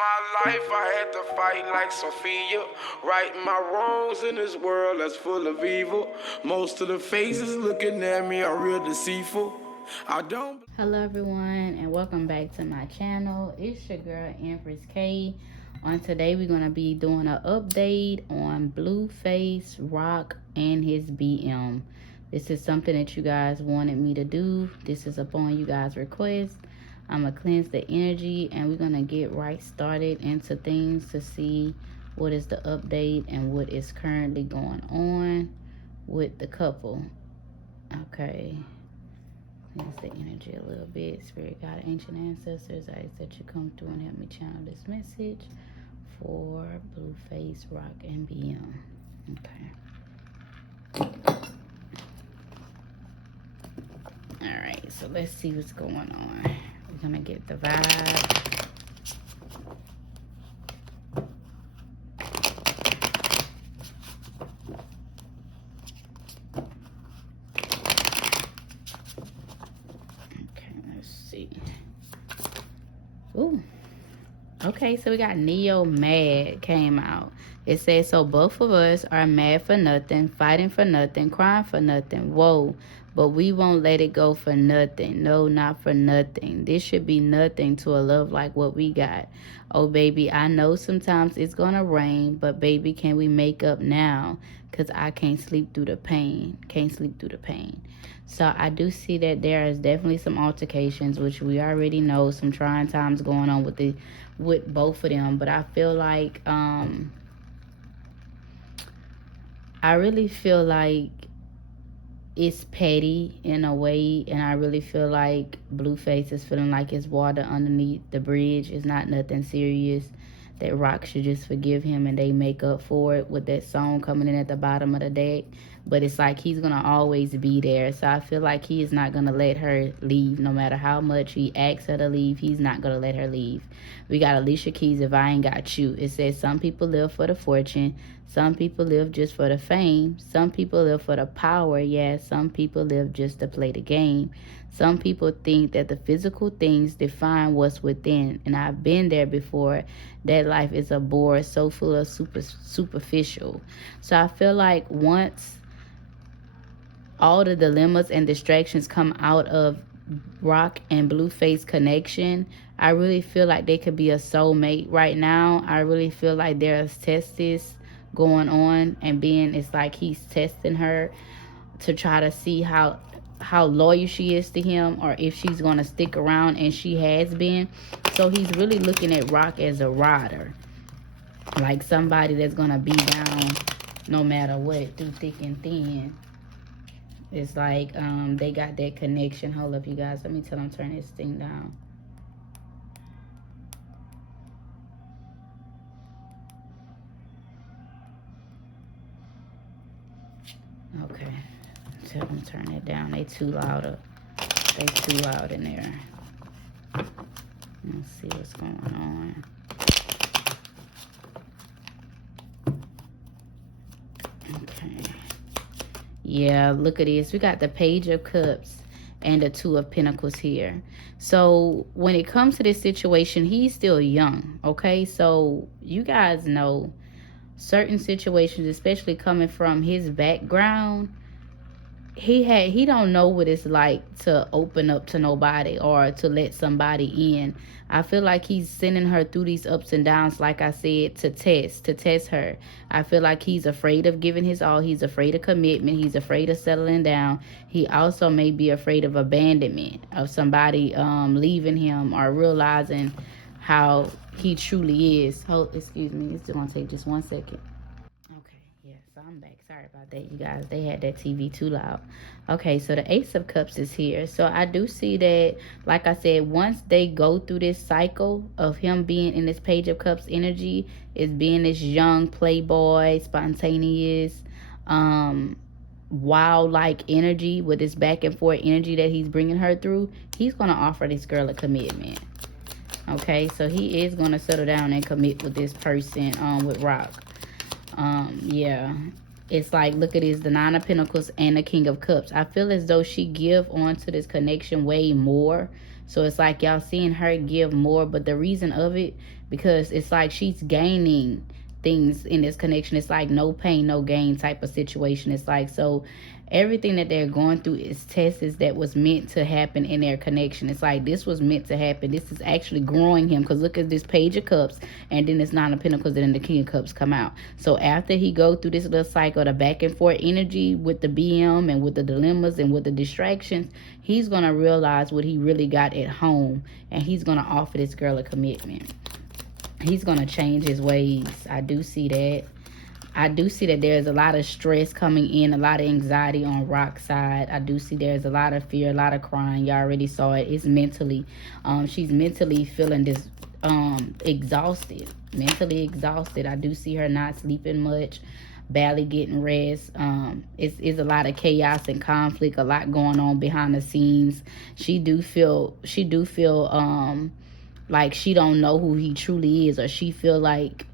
my life, I had to fight like Sophia. Right my wrongs in this world that's full of evil. Most of the faces looking at me are real deceitful. I don't. Hello everyone and welcome back to my channel. It's your girl Empress K. On today we're going to be doing an update on Blueface Rock and his BM. This is something that you guys wanted me to do. This is upon you guys' request. I'm going to cleanse the energy and we're going to get right started into things to see what is the update and what is currently going on with the couple. Okay. Cleanse the energy a little bit. Spirit, God, ancient ancestors, I ask that you come through and help me channel this message for Blueface Rock and BM. Okay. Alright, so let's see what's going on. We're gonna get the vibe. Ooh. Okay, so we got Neo Mad came out. It says, so both of us are mad for nothing, fighting for nothing, crying for nothing. Whoa, but we won't let it go for nothing. No, not for nothing. This should be nothing to a love like what we got. Oh, baby, I know sometimes it's gonna rain, but baby, can we make up now? Because I can't sleep through the pain. Can't sleep through the pain. So I do see that there is definitely some altercations, which we already know, some trying times going on with both of them. But I feel like I really feel like it's petty in a way, and I really feel like Blueface is feeling like it's water underneath the bridge. It's not nothing serious. That Rock should just forgive him and they make up for it with that song coming in at the bottom of the deck. But it's like he's going to always be there. So I feel like he is not going to let her leave. No matter how much he asks her to leave, he's not going to let her leave. We got Alicia Keys, If I Ain't Got You. It says some people live for the fortune. Some people live just for the fame. Some people live for the power. Yeah, some people live just to play the game. Some people think that the physical things define what's within. And I've been there before. That life is a bore so full of superficial. So I feel like once all the dilemmas and distractions come out of Rock and Blueface connection, I really feel like they could be a soulmate right now. I really feel like there's testes going on, and it's like he's testing her to try to see how loyal she is to him, or if she's going to stick around, and she has been. So he's really looking at Rock as a rider, like somebody that's going to be down no matter what, through thick and thin. It's like they got that connection. Hold up, you guys, let me tell them turn this thing down. Okay, tell them turn it down. They too loud. They too loud in there. Let's see what's going on. Okay. Yeah, look at this. We got the Page of Cups and the Two of Pentacles here. So when it comes to this situation, he's still young. Okay, so you guys know certain situations, especially coming from his background, he don't know what it's like to open up to nobody or to let somebody in. I feel like he's sending her through these ups and downs, like I said, to test her. I feel like he's afraid of giving his all. He's afraid of commitment. He's afraid of settling down. He also may be afraid of abandonment, of somebody leaving him or realizing how he truly is. Excuse me, it's gonna take just 1 second. Okay, yeah, so I'm back. Sorry about that, you guys. They had that TV too loud. Okay, so the Ace of Cups is here. So I do see that, like I said, once they go through this cycle of him being in this Page of Cups energy, is being this young playboy, spontaneous, wild-like energy with this back and forth energy that he's bringing her through, he's going to offer this girl a commitment. Okay, so he is going to settle down and commit with this person, with Rock. Yeah, it's like, look at this, the Nine of Pentacles and the King of Cups. I feel as though she give on to this connection way more. So it's like y'all seeing her give more, but the reason of it, because it's like she's gaining things in this connection. It's like no pain, no gain type of situation. It's like, so everything that they're going through is tests that was meant to happen in their connection. It's like this was meant to happen. This is actually growing him, because look at this Page of Cups, and then it's Nine of Pentacles, and then the King of Cups come out. So after he go through this little cycle, the back and forth energy with the BM and with the dilemmas and with the distractions, he's going to realize what he really got at home, and he's going to offer this girl a commitment. He's going to change his ways. I do see that. I do see that there's a lot of stress coming in, a lot of anxiety on Rock's side. I do see there's a lot of fear, a lot of crying. Y'all already saw it. It's mentally. She's mentally feeling this exhausted. Mentally exhausted. I do see her not sleeping much, barely getting rest. It's a lot of chaos and conflict, a lot going on behind the scenes. She do feel like she don't know who he truly is, or she feel like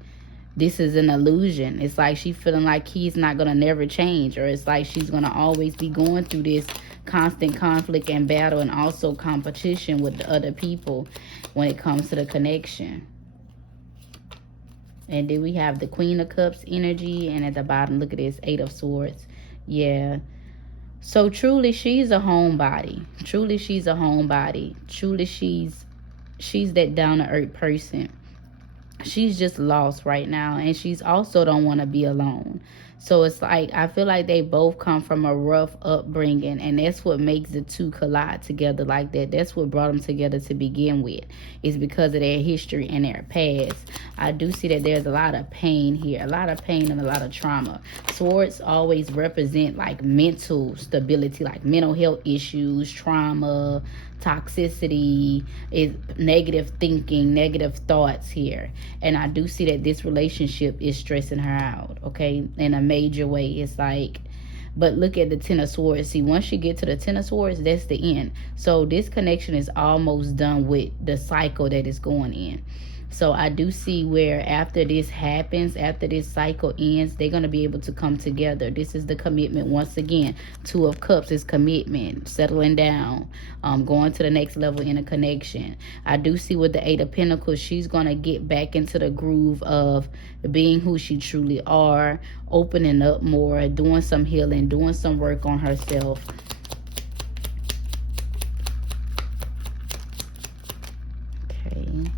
this is an illusion. It's like she feeling like he's not gonna never change, or it's like she's gonna always be going through this constant conflict and battle, and also competition with the other people when it comes to the connection. And then we have the Queen of Cups energy, and at the bottom, look at this, Eight of Swords. Yeah. So truly, she's a homebody. Truly, she's a homebody. Truly, she's that down-to-earth person. She's just lost right now, and she's also don't want to be alone. So it's like, I feel like they both come from a rough upbringing, and that's what makes the two collide together like that. That's what brought them together to begin with, is because of their history and their past. I do see that there's a lot of pain here, a lot of pain and a lot of trauma. Swords always represent like mental stability, like mental health issues, trauma, toxicity, is negative thinking, negative thoughts here. And I do see that this relationship is stressing her out, okay, in a major way. It's like, but look at the Ten of Swords. See, once you get to the Ten of Swords, that's the end. So this connection is almost done with the cycle that is going in. So I do see where after this happens, after this cycle ends, they're going to be able to come together. This is the commitment. Once again, Two of Cups is commitment, settling down, going to the next level in a connection. I do see with the Eight of Pentacles, she's going to get back into the groove of being who she truly are, opening up more, doing some healing, doing some work on herself. Okay.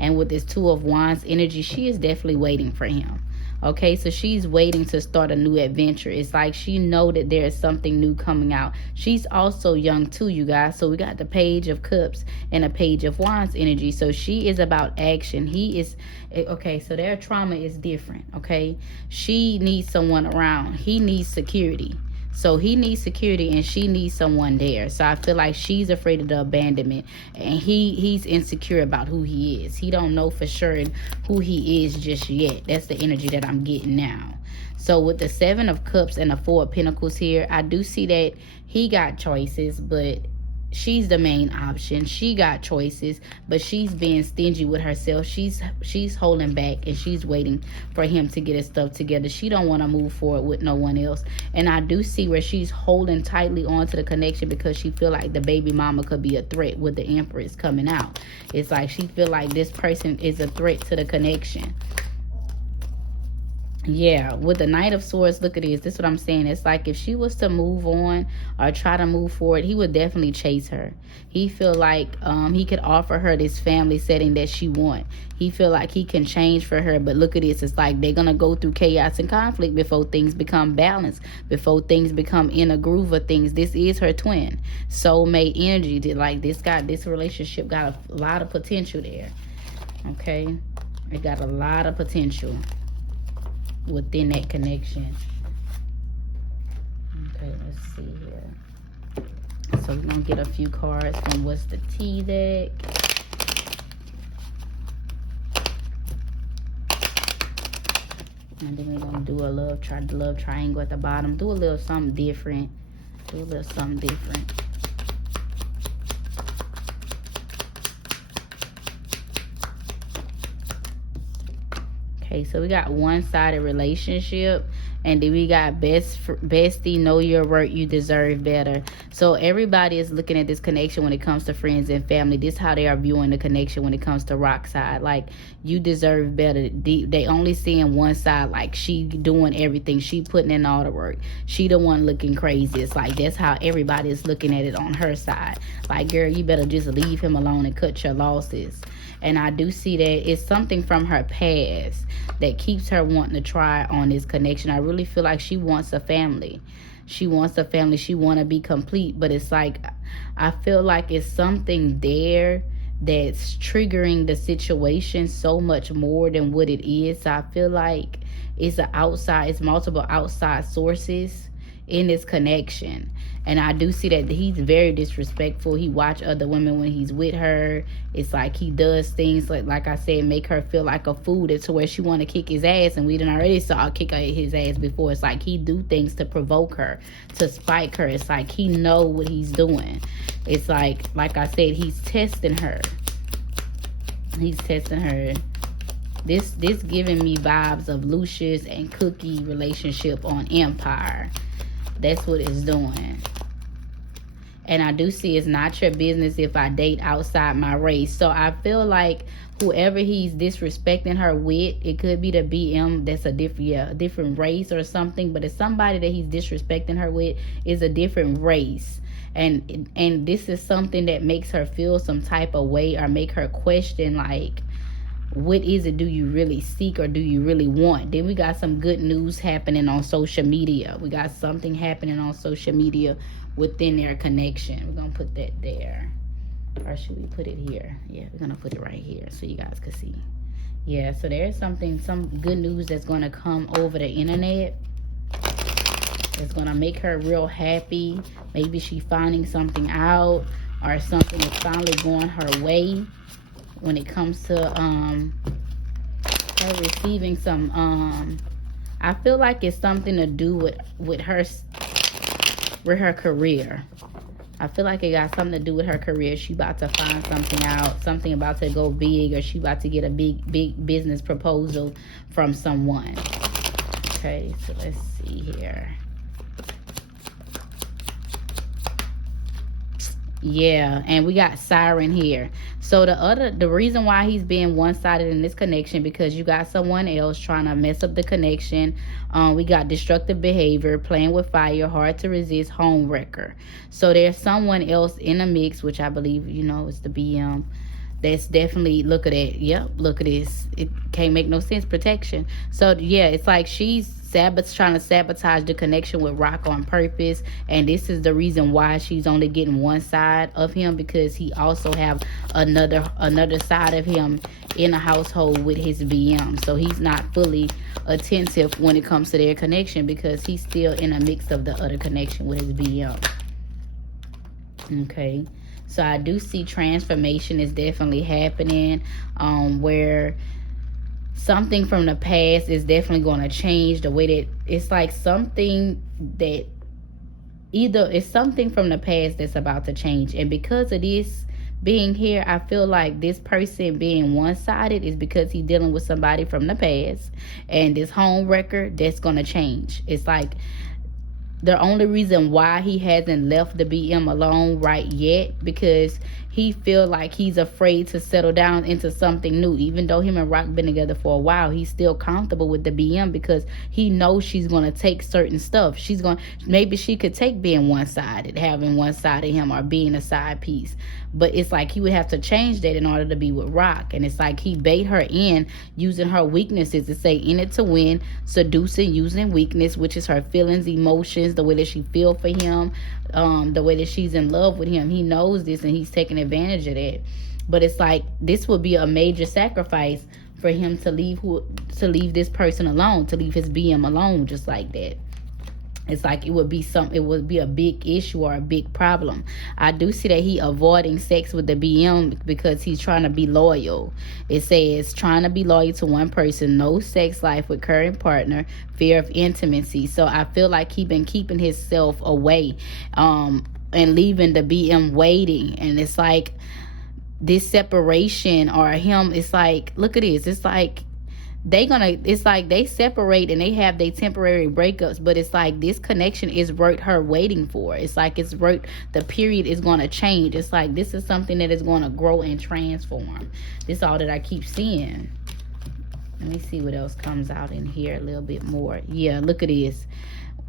And with this Two of Wands energy, she is definitely waiting for him. Okay, so she's waiting to start a new adventure. It's like she know that there is something new coming out. She's also young too, you guys. So we got the Page of Cups and a Page of Wands energy. So she is about action. He is, okay, so their trauma is different, okay? She needs someone around. He needs security. So he needs security and she needs someone there. So I feel like she's afraid of the abandonment, and he's insecure about who he is. He don't know for sure who he is just yet. That's the energy that I'm getting now. So with the Seven of Cups and the Four of Pentacles here, I do see that he got choices, but she's the main option. She got choices, but she's being stingy with herself. She's holding back, and she's waiting for him to get his stuff together. She don't want to move forward with no one else. And I do see where she's holding tightly onto the connection because she feel like the baby mama could be a threat with the Empress coming out. It's like she feel like this person is a threat to the connection. Yeah, with the Knight of Swords, look at this. This is what I'm saying. It's like if she was to move on or try to move forward, he would definitely chase her. He feel like he could offer her this family setting that she want. He feel like he can change for her. But look at this. It's like they're going to go through chaos and conflict before things become balanced, before things become in a groove of things. This is her twin. Soulmate energy. Like this relationship got a lot of potential there. Okay? It got a lot of potential within that connection. Okay, let's see here. So we're gonna get a few cards from what's the T deck. And then we're gonna do a love triangle at the bottom. Do a little something different. Do a little something different. Okay, so we got one-sided relationship, And then we got bestie, know your worth, you deserve better. So everybody is looking at this connection when it comes to friends and family. This is how they are viewing the connection when it comes to Rock side. Like, you deserve better. They only seeing one side, like she doing everything, she putting in all the work, she the one looking crazy. It's like that's how everybody is looking at it on her side. Like, girl, you better just leave him alone and cut your losses. And I do see that it's something from her past that keeps her wanting to try on this connection. I really feel like she wants a family. She wants a family. She want to be complete. But it's like, I feel like it's something there that's triggering the situation so much more than what it is. So I feel like it's multiple outside sources in this connection. And I do see that he's very disrespectful. He watch other women when he's with her. It's like he does things like I said, make her feel like a fool to where she want to kick his ass. And we done already saw kick his ass before. It's like he do things to provoke her, to spike her. It's like he know what he's doing. It's like I said, he's testing her. He's testing her. This giving me vibes of Lucius and Cookie relationship on Empire. That's what it's doing. And I do see it's not your business if I date outside my race. So I feel like whoever he's disrespecting her with, it could be the BM that's a different race or something. But it's somebody that he's disrespecting her with is a different race. And this is something that makes her feel some type of way or make her question, like, what is it do you really seek or do you really want? Then we got some good news happening on social media. We got something happening on social media within their connection. We're going to put that there. Or should we put it here? Yeah, we're going to put it right here so you guys can see. Yeah, so there's some good news that's going to come over the internet. It's going to make her real happy. Maybe she finding something out or something is finally going her way. When it comes to her receiving some I feel like it's something to do with her career. I feel like it got something to do with her career. She about to find something out, something about to go big, or she about to get a big business proposal from someone. Okay, so let's see here. Yeah, and we got Siren here. So the reason why he's being one-sided in this connection, because you got someone else trying to mess up the connection. We got destructive behavior, playing with fire, hard to resist, home wrecker. So there's someone else in the mix, which I believe, is the BM. That's definitely, look at that. Yep, look at this. It can't make no sense. Protection. So yeah, it's like she's trying to sabotage the connection with Rock on purpose, and this is the reason why she's only getting one side of him, because he also have another side of him in a household with his BM. So he's not fully attentive when it comes to their connection, because he's still in a mix of the other connection with his BM. Okay, so I do see transformation is definitely happening, where something from the past is definitely going to change the way that it's like something that either it's something from the past that's about to change. And because of this being here, I feel like this person being one-sided is because he's dealing with somebody from the past, and this home record that's going to change. It's like the only reason why he hasn't left the BM alone right yet, because he feel like he's afraid to settle down into something new. Even though him and Rock been together for a while, he's still comfortable with the BM because he knows she's going to take certain stuff. Maybe she could take being one-sided, having one side of him, or being a side piece. But it's like he would have to change that in order to be with Rock. And it's like he bait her in using her weaknesses to say in it to win, seducing using weakness, which is her feelings, emotions, the way that she feel for him, the way that she's in love with him. He knows this and he's taking advantage of that. But it's like this would be a major sacrifice for him to leave this person alone, to leave his BM alone just like that. It's like it would be a big issue or a big problem. I do see that he avoiding sex with the BM because he's trying to be loyal. It says trying to be loyal to one person, no sex life with current partner, fear of intimacy. So I feel like he been keeping himself away, and leaving the BM waiting. And it's like this separation or him, it's like, look at this. It's like it's like they separate and they have their temporary breakups, but it's like this connection is worth her waiting for. It's like it's worth, the period is going to change. It's like this is something that is going to grow and transform. This is all that I keep seeing. Let me see what else comes out in here a little bit more. Yeah, look at this.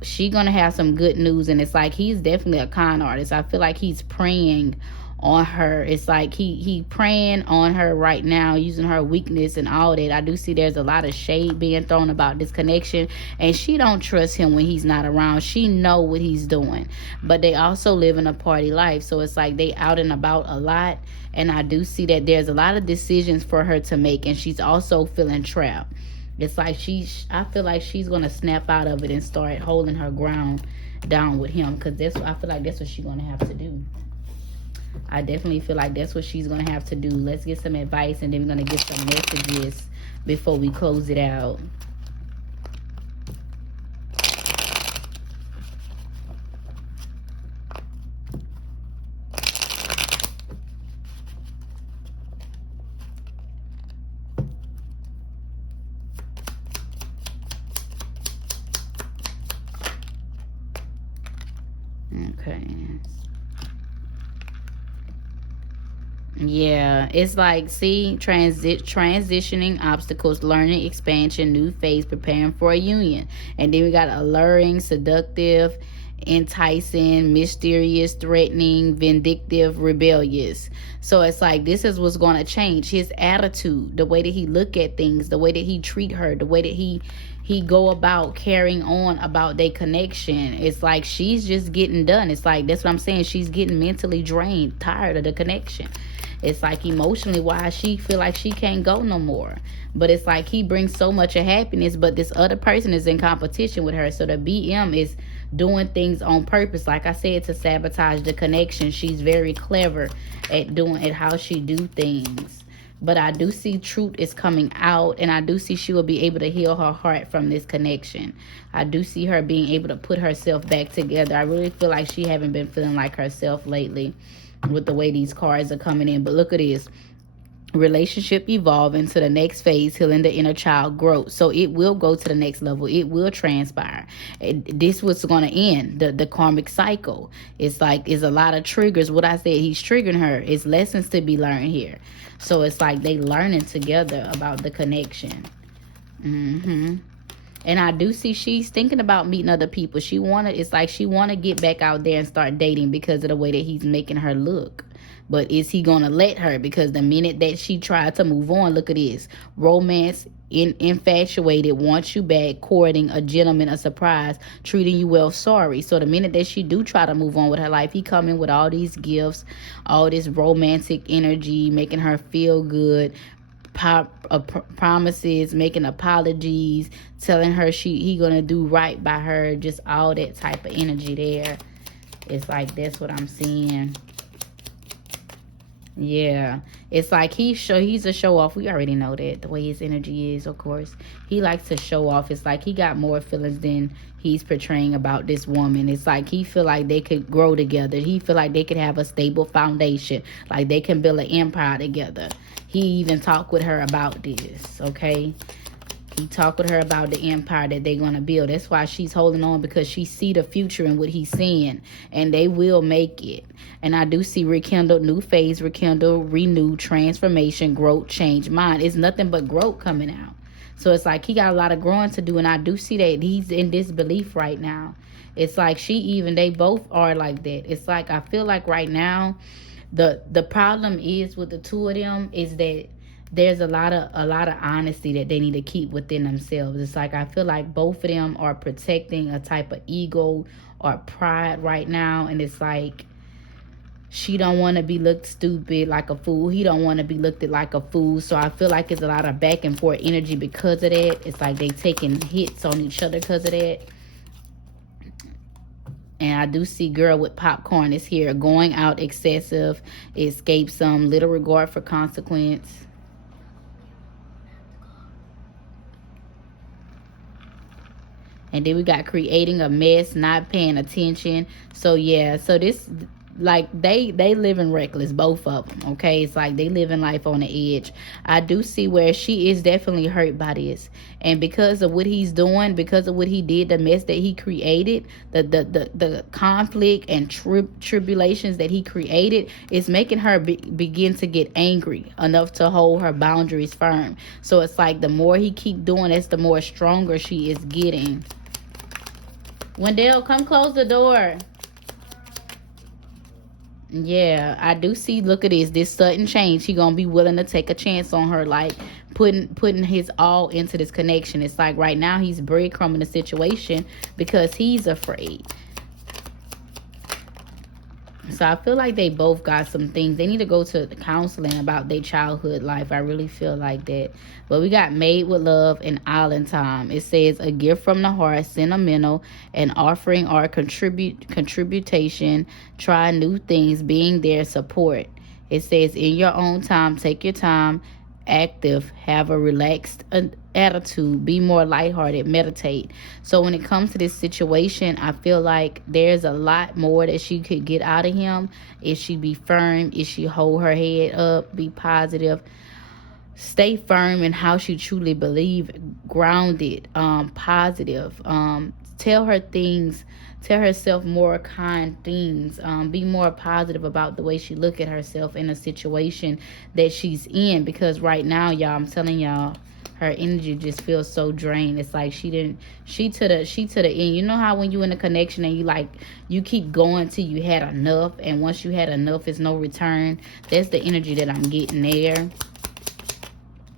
She gonna have some good news, and it's like he's definitely a con artist. I feel like he's preying on her. It's like he preying on her right now, using her weakness and all that. I do see there's a lot of shade being thrown about this connection, and she don't trust him when he's not around. She know what he's doing, but they also live in a party life, so it's like they out and about a lot. And I do see that there's a lot of decisions for her to make, and she's also feeling trapped. It's like I feel like she's gonna snap out of it and start holding her ground down with him, because I feel like that's what she's gonna have to do. I definitely feel like that's what she's gonna have to do. Let's get some advice, and then we're gonna get some messages before we close it out. Okay. Yeah, it's like, see, transitioning, obstacles, learning, expansion, new phase, preparing for a union. And then we got alluring, seductive, enticing, mysterious, threatening, vindictive, rebellious. So it's like this is what's going to change. His attitude, the way that he look at things, the way that he treat her, the way that he go about carrying on about their connection. It's like she's just getting done. It's like, that's what I'm saying, she's getting mentally drained, tired of the connection. It's like emotionally why she feel like she can't go no more. But it's like he brings so much of happiness, but this other person is in competition with her. So the BM is doing things on purpose, like I said, to sabotage the connection. She's very clever at how she do things. But I do see truth is coming out, and I do see she will be able to heal her heart from this connection. I do see her being able to put herself back together. I really feel like she haven't been feeling like herself lately with the way these cards are coming in. But look at this. Relationship evolving to the next phase, healing the inner child growth. So it will go to the next level. It will transpire. This was going to end the karmic cycle. It's like, it's a lot of triggers. What I said, he's triggering her. It's lessons to be learned here. So it's like they learning together about the connection. And I do see she's thinking about meeting other people. It's like she want to get back out there and start dating because of the way that he's making her look. But is he going to let her? Because the minute that she tried to move on, look at this. Romance, infatuated, wants you back, courting, a gentleman, a surprise, treating you well, sorry. So the minute that she do try to move on with her life, he come in with all these gifts, all this romantic energy, making her feel good, promises, making apologies, telling her he gonna do right by her, just all that type of energy there. It's like, that's what I'm seeing. Yeah, it's like he's a show off. We already know that, the way his energy is, of course. He likes to show off. It's like he got more feelings than he's portraying about this woman. It's like he feel like they could grow together. He feel like they could have a stable foundation, like they can build an empire together. He even talked with her about this, okay? He talked with her about the empire that they're going to build. That's why she's holding on, because she see the future in what he's seeing, and they will make it. And I do see rekindle, new phase, rekindle, renew, transformation, growth, change, mind. It's nothing but growth coming out. So it's like he got a lot of growing to do, and I do see that he's in disbelief right now. It's like they both are like that. It's like, I feel like right now, the problem is with the two of them is that there's a lot of honesty that they need to keep within themselves. It's like, I feel like both of them are protecting a type of ego or pride right now. And it's like, she don't want to be looked stupid like a fool. He don't want to be looked at like a fool. So I feel like it's a lot of back and forth energy because of that. It's like they taking hits on each other because of that. And I do see girl with popcorn is here, going out excessive, escape some, little regard for consequence. And then we got creating a mess, not paying attention. So yeah, so this like they living reckless, both of them. Okay, it's like they living life on the edge. I do see where she is definitely hurt by this, and because of what he's doing, because of what he did, the mess that he created, the conflict and tribulations that he created, is making her begin to get angry enough to hold her boundaries firm. So it's like the more he keep doing this, the more stronger she is getting. Wendell, come close the door. Yeah, I do see. Look at this sudden change. He gonna be willing to take a chance on her, like putting his all into this connection. It's like right now he's breadcrumbing the situation because he's afraid. So I feel like they both got some things. They need to go to the counseling about their childhood life. I really feel like that. But we got Made with Love and Island Time. It says a gift from the heart, sentimental, an offering or contribution. Try new things, being there, support. It says in your own time, take your time, active, have a relaxed attitude, be more lighthearted, meditate. So when it comes to this situation, I feel like there's a lot more that she could get out of him if she be firm, if she hold her head up, be positive, stay firm in how she truly believe, grounded, positive, tell herself more kind things, be more positive about the way she look at herself in a situation that she's in, because right now, y'all, I'm telling y'all, her energy just feels so drained. It's like she to the end. You know how when you in a connection and you keep going till you had enough, and once you had enough, it's no return. That's the energy that I'm getting there.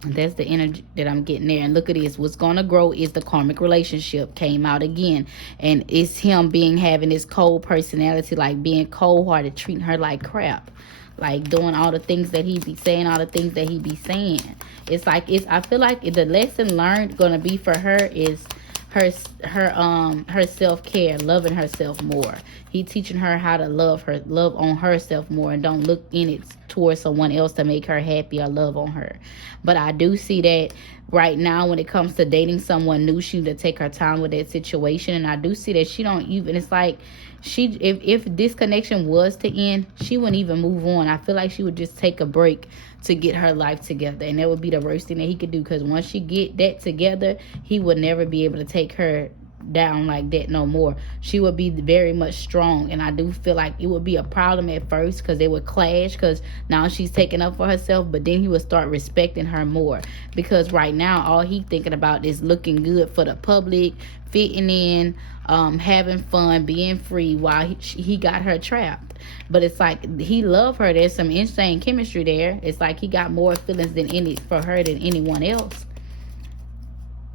That's the energy that I'm getting there. And look at this. What's going to grow is the karmic relationship came out again. And it's him having this cold personality, like being cold-hearted, treating her like crap. Like doing all the things that he be saying, all the things that he be saying. I feel like the lesson learned going to be for her is her self-care, loving herself more. He teaching her how to love on herself more, and don't look in it towards someone else to make her happy or love on her. But I do see that right now when it comes to dating someone new, she need to take her time with that situation. And I do see that she don't even, it's like if this connection was to end, she wouldn't even move on. I feel like she would just take a break to get her life together, and that would be the worst thing that he could do, because once she get that together, he would never be able to take her down like that no more. She would be very much strong, and I do feel like it would be a problem at first because they would clash, because now she's taking up for herself, but then he would start respecting her more, because right now all he thinking about is looking good for the public, fitting in, having fun, being free, while he got her trapped. But it's like he love her. There's some insane chemistry there. It's like he got more feelings for her than anyone else.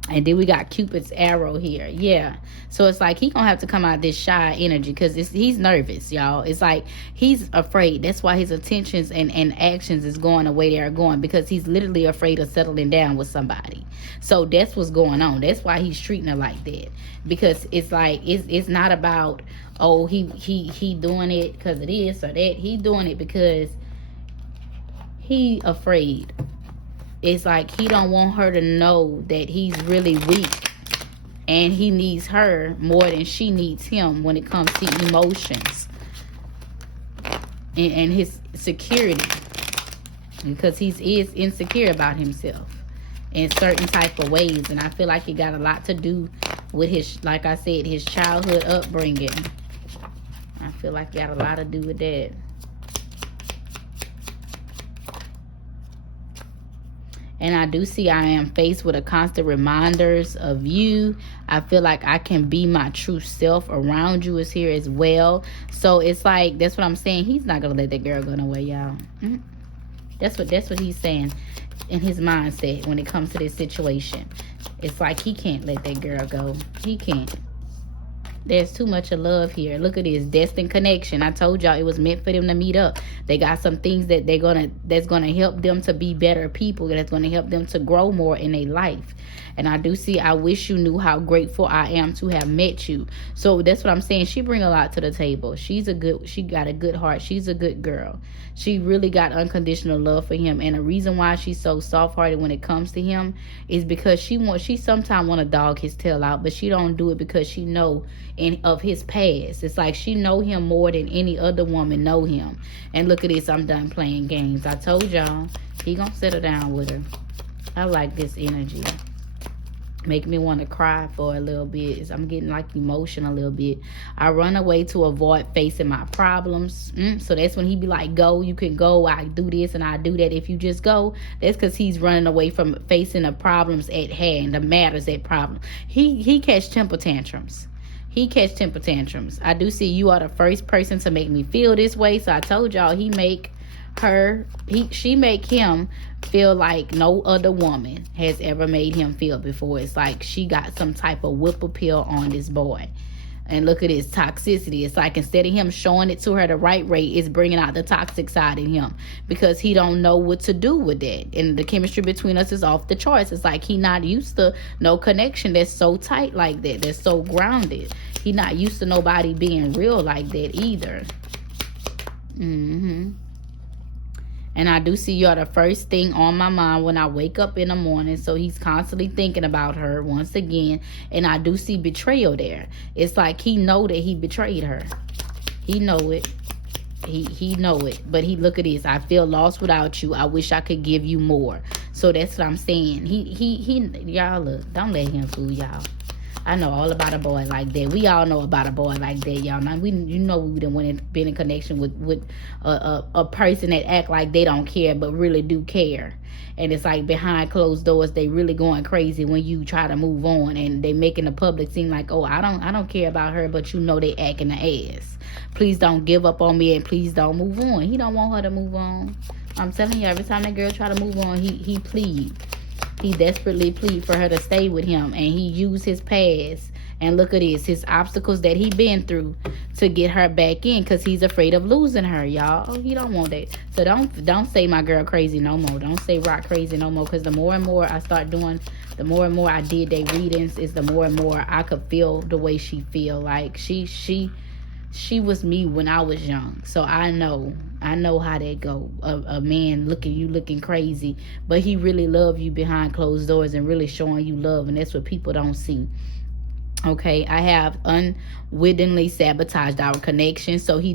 And then we got Cupid's arrow here. Yeah. So it's like he gonna have to come out this shy energy, because he's nervous, y'all. It's like he's afraid. That's why his attentions and actions is going the way they're going, because he's literally afraid of settling down with somebody. So that's what's going on. That's why he's treating her like that. Because it's like it's not about, oh, he doing it because of this or that. He doing it because he afraid. It's like he don't want her to know that he's really weak, and he needs her more than she needs him when it comes to emotions and his security, because he is insecure about himself in certain type of ways. And I feel like it got a lot to do with his, like I said, his childhood upbringing. I feel like it got a lot to do with that. And I do see I am faced with a constant reminders of you. I feel like I can be my true self around you is here as well. So it's like, that's what I'm saying. He's not going to let that girl go nowhere, y'all. That's what he's saying in his mindset when it comes to this situation. It's like he can't let that girl go. He can't. There's too much of love here. Look at this destined connection. I told y'all it was meant for them to meet up. They got some things that that's gonna help them to be better people. That's gonna help them to grow more in their life. And I do see, I wish you knew how grateful I am to have met you. So that's what I'm saying. She bring a lot to the table. She got a good heart. She's a good girl. She really got unconditional love for him. And the reason why she's so soft-hearted when it comes to him is because she sometimes want to dog his tail out, but she don't do it because she know of his past. It's like she know him more than any other woman know him. And look at this, I'm done playing games. I told y'all, he gonna settle down with her. I like this energy. Make me want to cry for a little bit. I'm getting like emotional a little bit. I run away to avoid facing my problems. So that's when he be like, go, you can go. I do this and I do that. If you just go, that's because he's running away from facing the problems at hand, the matters at problem. He catch temper tantrums. He catch temper tantrums. I do see you are the first person to make me feel this way. So I told y'all she make him feel like no other woman has ever made him feel before. It's like she got some type of whip appeal on this boy. And look at his toxicity. It's like instead of him showing it to her the right way, it's bringing out the toxic side in him because he don't know what to do with that. And the chemistry between us is off the charts. It's like he not used to no connection that's so tight like that, that's so grounded. He not used to nobody being real like that either. And I do see you're the first thing on my mind when I wake up in the morning. So he's constantly thinking about her once again. And I do see betrayal there. It's like he know that he betrayed her. He know it. He know it. But he look at this. I feel lost without you. I wish I could give you more. So that's what I'm saying. Y'all look. Don't let him fool y'all. I know all about a boy like that. We all know about a boy like that, y'all. Now we done been in connection with a person that act like they don't care but really do care. And it's like behind closed doors they really going crazy when you try to move on, and they making the public seem like, oh, I don't care about her, but you know they acting the ass. Please don't give up on me and please don't move on. He don't want her to move on. I'm telling you, every time that girl try to move on, he plead. He desperately plead for her to stay with him, and he used his past and look at this, his obstacles that he been through to get her back in because he's afraid of losing her, y'all. He don't want that. So don't say my girl crazy no more. Don't say rock crazy no more, because the more and more I start doing, the more and more I did their readings, is the more and more I could feel the way she feel. Like she was me when I was young. So I know how that go. A man looking crazy, but he really love you behind closed doors and really showing you love, and that's what people don't see. Okay, I have unwittingly sabotaged our connection. So he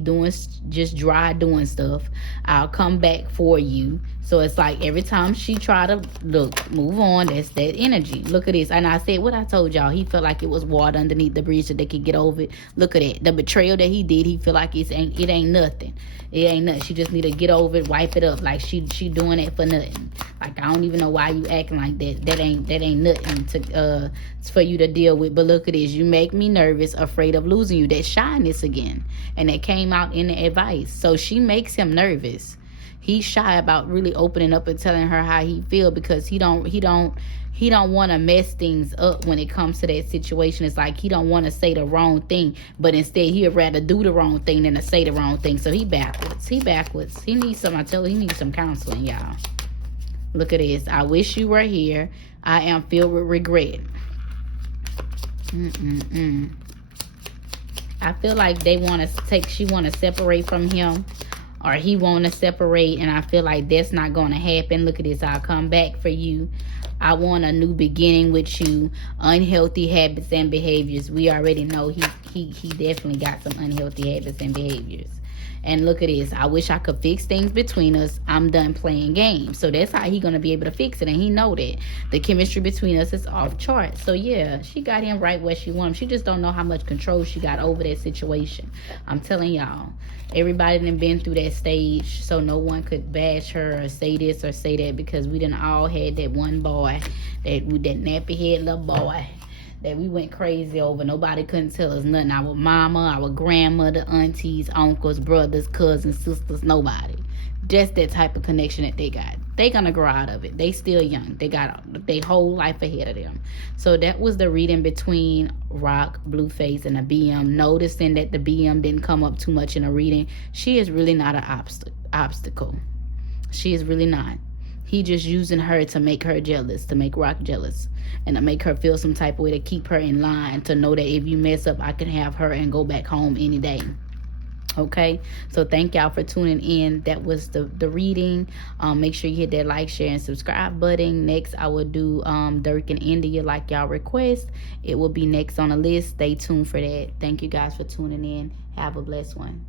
just dry doing stuff. I'll come back for you. So it's like every time she try to move on, that's that energy. Look at this. And I said what I told y'all. He felt like it was water underneath the bridge so they could get over it. Look at it. The betrayal that he did, he feel like it ain't nothing. It ain't nothing. She just need to get over it, wipe it up. Like she doing it for nothing. Like I don't even know why you acting like that. That ain't nothing to for you to deal with. But look at this. You make me nervous, afraid of losing you. That shyness again. And that came out in the advice. So she makes him nervous. He's shy about really opening up and telling her how he feel because he don't want to mess things up when it comes to that situation. It's like he don't want to say the wrong thing, but instead he'd rather do the wrong thing than to say the wrong thing. So he backwards. He needs some. I tell you, he needs some counseling, y'all. Look at this. I wish you were here. I am filled with regret. I feel like she want to separate from him, or he want to separate, and I feel like that's not going to happen. Look at this. I'll come back for you. I want a new beginning with you. Unhealthy habits and behaviors. We already know he definitely got some unhealthy habits and behaviors. And look at this. I wish I could fix things between us. I'm done playing games. So that's how he gonna be able to fix it. And he know that. The chemistry between us is off chart. So yeah, she got him right where she want him. She just don't know how much control she got over that situation. I'm telling y'all. Everybody done been through that stage. So no one could bash her or say this or say that, because we done all had that one boy. That nappy head little boy that we went crazy over. Nobody couldn't tell us nothing. Our mama, our grandmother, aunties, uncles, brothers, cousins, sisters, nobody. Just that type of connection that they got. They gonna grow out of it. They still young. They got their whole life ahead of them. So that was the reading between Rock, Blueface, and a BM. Noticing that the BM didn't come up too much in a reading. She is really not an obstacle. She is really not. He just using her to make her jealous, to make Rock jealous, and to make her feel some type of way, to keep her in line, to know that if you mess up, I can have her and go back home any day. Okay, so thank y'all for tuning in. That was the reading. Make sure you hit that like, share, and subscribe button. Next, I will do Dirk and India like y'all request. It will be next on the list. Stay tuned for that. Thank you guys for tuning in. Have a blessed one.